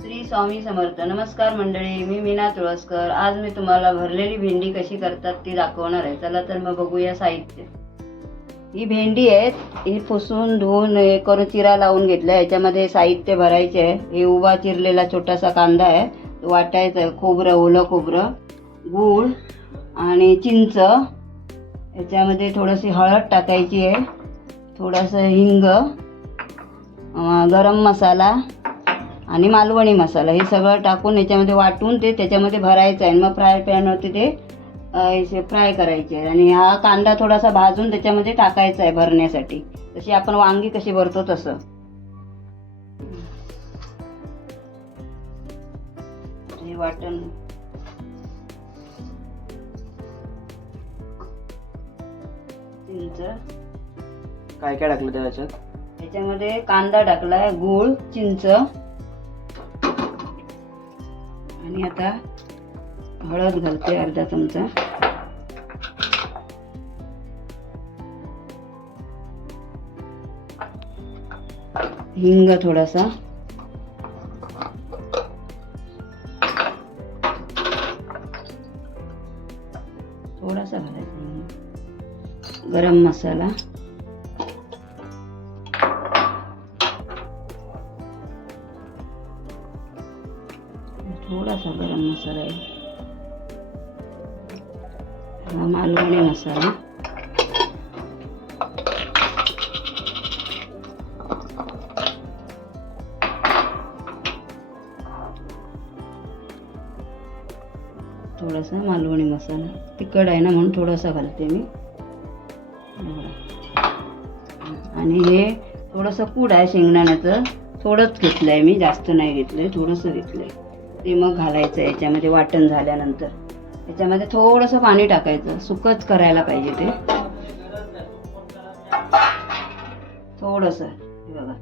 श्री स्वामी समर्थ. नमस्कार मंडळी, मी मीना तुळसकर. आज मी तुम्हाला भरलेली भेंडी कशी करतात ती दाखवणार आहे. चला तर मग बघूया साहित्य. ही भेंडी आहे, ही पुसून धुवून करून चिरा लावून घेतला. याच्यामध्ये साहित्य भरायचे आहे. हे उभा चिरलेला छोटासा कांदा आहे, तो वाटायचा आहे. खोबरं, ओलं खोबरं, गूळ आणि चिंच. याच्यामध्ये थोडीशी हळद टाकायची आहे, थोडंसं हिंग, गरम मसाला आणि मालवणी मसाला. हे सगळं टाकून याच्यामध्ये वाटून ते त्याच्यामध्ये भरायचं आहे. मग फ्राय पॅनवरती ते फ्राय करायचे आहे. आणि हा कांदा थोडासा भाजून त्याच्यामध्ये टाकायचा आहे भरण्यासाठी, जशी आपण वांगी कशी भरतो तसं. हे वाटण चिंच काय काय टाकलं त्याच्यात? याच्यामध्ये कांदा टाकलाय, गूळ, चिंच आणि आता हळद घालते अर्धा चमचा. हिंग थोडासा, घालायचा हिंग. गरम मसाला, थोडासा गरम मसाला आहे. हा मालवणी मसाला, थोडासा मालवणी मसाला. तिखट आहे ना म्हणून थोडासा घालते मी. आणि हे थोडंसं कूड आहे शेंगदाण्याचं, थोडंच घेतलंय मी, जास्त नाही घेतलंय, थोडंसं घेतलंय. ते मग घालायचं याच्यामध्ये वाटण झाल्यानंतर. याच्यामध्ये थोडंसं पाणी टाकायचं, सुकच करायला पाहिजे ते. थोडंसं बघा,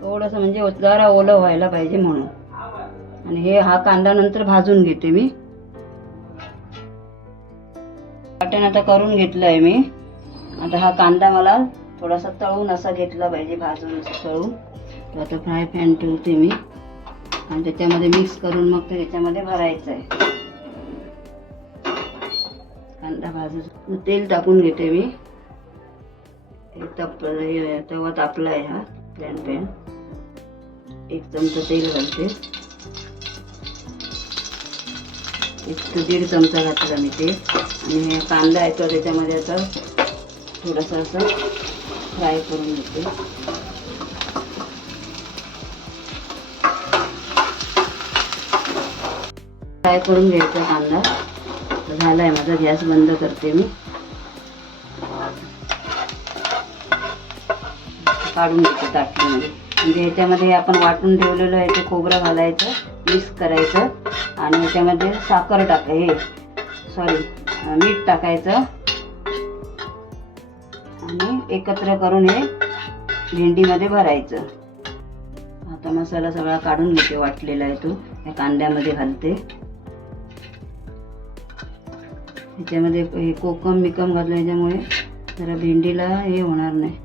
थोडंसं म्हणजे जरा ओलं व्हायला पाहिजे म्हणून. आणि हे हा कांदा नंतर भाजून घेते मी. वाटण आता करून घेतलंय मी. आता हा कांदा मला थोडासा तळून असा घेतला पाहिजे, भाजून असं तळून. तर आता फ्राय पॅन ठेवते मी आणि त्याच्यामध्ये मिक्स करून मग ते त्याच्यामध्ये भरायचं आहे. कांदा भाजून तेल टाकून घेते मी. तवा तापला आहे हा फ्राय पॅन. 1 चमचा तेल घालते. 1 ते 1.5 चमचा घातला मी ते. आणि हे कांदा आहे तो त्याच्यामध्ये आता थोडासा असं फ्राय करून घेते. फ्राय करून घ्यायचा कांदा. झालाय माझा, गॅस बंद करते मी. काढून घेते ताटलीमध्ये. म्हणजे ह्याच्यामध्ये आपण वाटून ठेवलेलं आहे ते खोबरं घालायचं, मिक्स करायचं आणि ह्याच्यामध्ये साखर मीठ टाकायचं आणि एकत्र करून हे भेंडीमध्ये भरायचं. आता मसाला सगळा काढून घेते, वाटलेला आहे तो या कांद्यामध्ये घालते. ह्याच्यामध्ये हे कोकम बिकम घातलं, ह्याच्यामुळे जरा भेंडीला हे होणार नाही.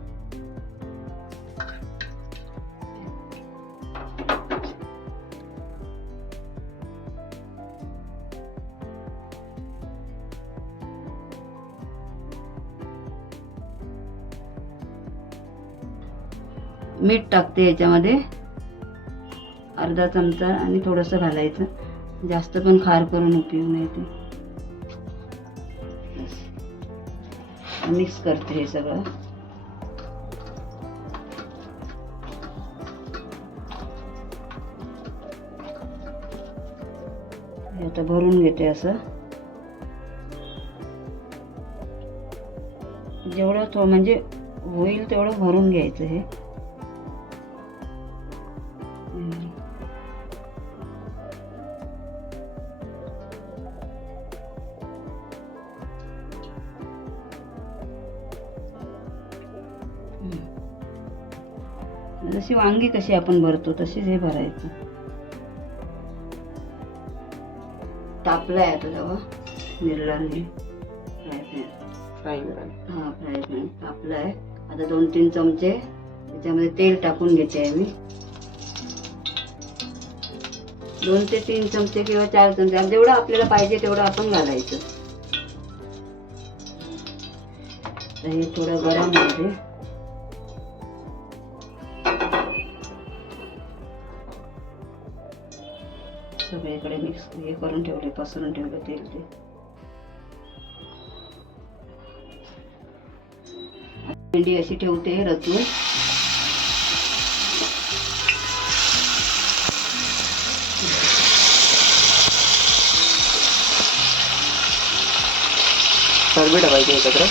मीठ टाकते याच्यामध्ये अर्धा चमचा आणि थोडंसं घालायचं. जास्त पण खार करून उपयोग नाही ते. मिक्स करते हे सगळं. हे आता भरून घेते असं. जेवढं म्हणजे होईल तेवढं भरून घ्यायचं हे. जशी वांगी कशी आपण भरतो तशीच हे भरायचं. तापलाय आता तवा निर्लाने फ्राय पॅन तापलाय. आता 2-3 चमचे त्याच्यामध्ये तेल टाकून घेते आहे मी. 2 ते 3 चमचे किंवा 4 चमचे जेवढं आपल्याला पाहिजे तेवढं आपण घालायचं. तर हे थोडं गरम होऊ दे. सगळीकडे मिक्स हे करून ठेवले, पसरून ठेवलं तेल ते. भेंडी अशी ठेवते रचून. चरबी टाकायची एकत्र,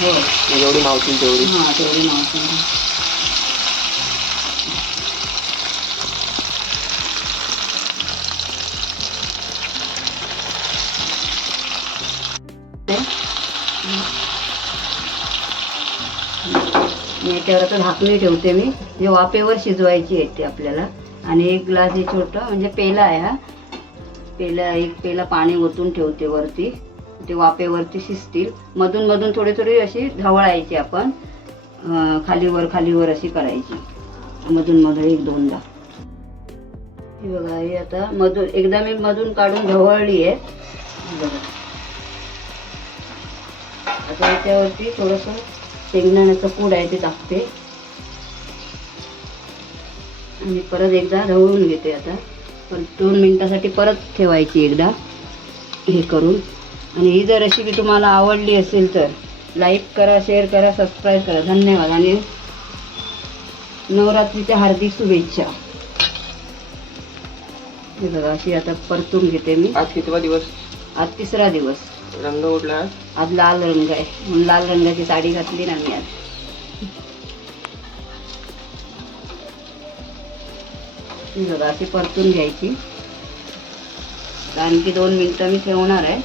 हो, जेवढी मावतील तेवढी. हां तेवढी मावते. याच्यावर आता झाकणी ठेवते मी. जे वाफेवर शिजवायची आहे ते आपल्याला. आणि 1 ग्लास हे छोटं म्हणजे पेला आहे हा. एक पेला पाणी ओतून ठेवते वरती. ते वाफेवरती शिजतील. मधून मधून थोडी थोडी अशी ढवळायची आपण. खालीवर अशी करायची मधून मधून 1-2दा. हे बघा, हे आता एकदा मी मधून काढून ढवळली आहे. बघा आता याच्यावरती थोडंसं शेंगदाण्याचं कूट आहे ते टाकते आणि परत एकदा ढवळून घेते. आता परत 2 मिनिटासाठी परत ठेवायची एकदा हे करून. आणि ही जर रेसिपी तुम्हाला आवडली असेल तर लाईक करा, शेअर करा, सबस्क्राईब करा. धन्यवाद आणि नवरात्रीच्या हार्दिक शुभेच्छा. हे बघा अशी आता परतून घेते मी. आज कितवा दिवस? आज 3रा दिवस. रंग कुठला? आज लाल रंग आहे म्हणून लाल रंगाची साडी घातली ना मी आज. ही बघा अशी परतून घ्यायची. आणखी 2 मिनिटं मी ठेवणार आहे.